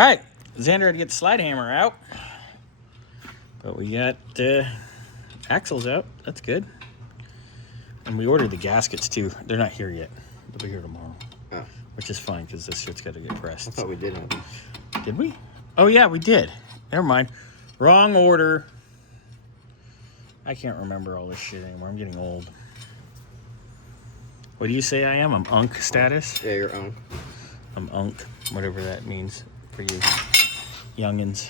All right, Xander had to get the slide hammer out, but we got axles out. That's good. And we ordered the gaskets too. They're not here yet. They'll be here tomorrow. Oh. Which is fine because this shit's got to get pressed. I thought we did have them. Did we? Oh yeah, we did. Never mind. Wrong order. I can't remember all this shit anymore. I'm getting old. What do you say I am? I'm unk status? Yeah, you're unk. I'm unk, whatever that means for you youngins.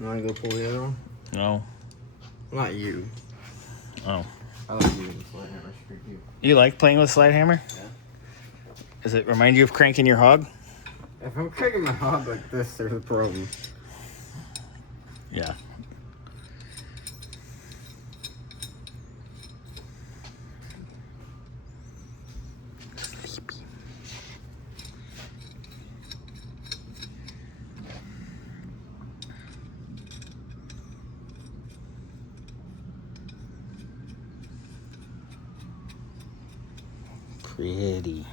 You want to go pull the other one? No. Not you. Oh. I like using the slide hammer. It's pretty cute. You like playing with slide hammer? Yeah. Does it remind you of cranking your hog? If I'm cranking my hog like this, there's a problem. Yeah. Pretty.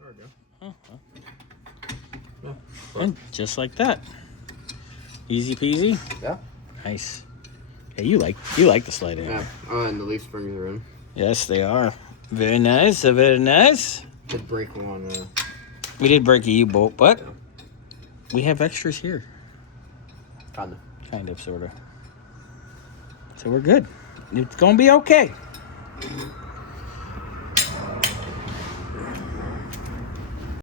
There we go. Yeah. And just like that. Easy peasy. Yeah. Nice. Hey, you like the slide hammer. Yeah. Oh, and the leaf springs are in. Yes, they are. Very nice. Very nice. Did break one. We did break a U-bolt, but we have extras here. Kinda. Kind of, sort of. So we're good. It's going to be okay.